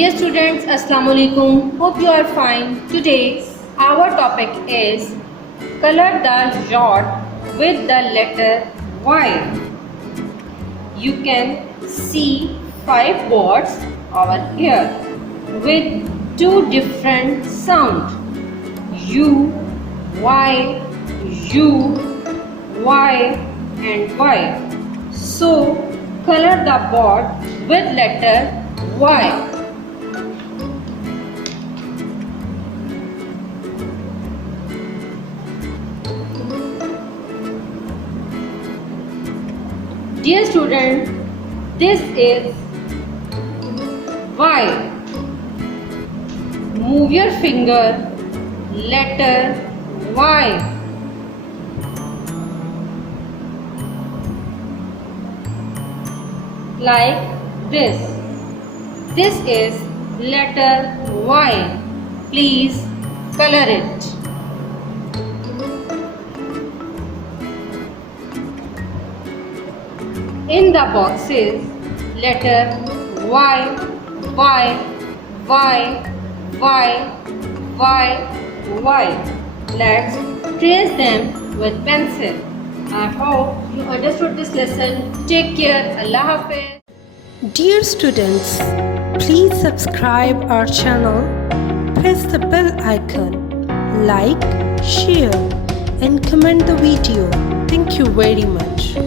Dear students, Assalamu alaikum. Hope you are fine. Today our topic is color the dot with the letter Y. You can see 5 words over here with 2 different sounds. U, Y, U, Y and Y. So color the board with letter Y. Dear student, this is Y. Move your finger, letter Y. Like this. This is letter Y. Please color it. In the boxes, letter Y, Y, Y, Y, Y, Y. Let's trace them with pencil. I hope you understood this lesson. Take care. Allah Hafiz. Dear students, please subscribe our channel, press the bell icon, like, share and comment the video. Thank you very much.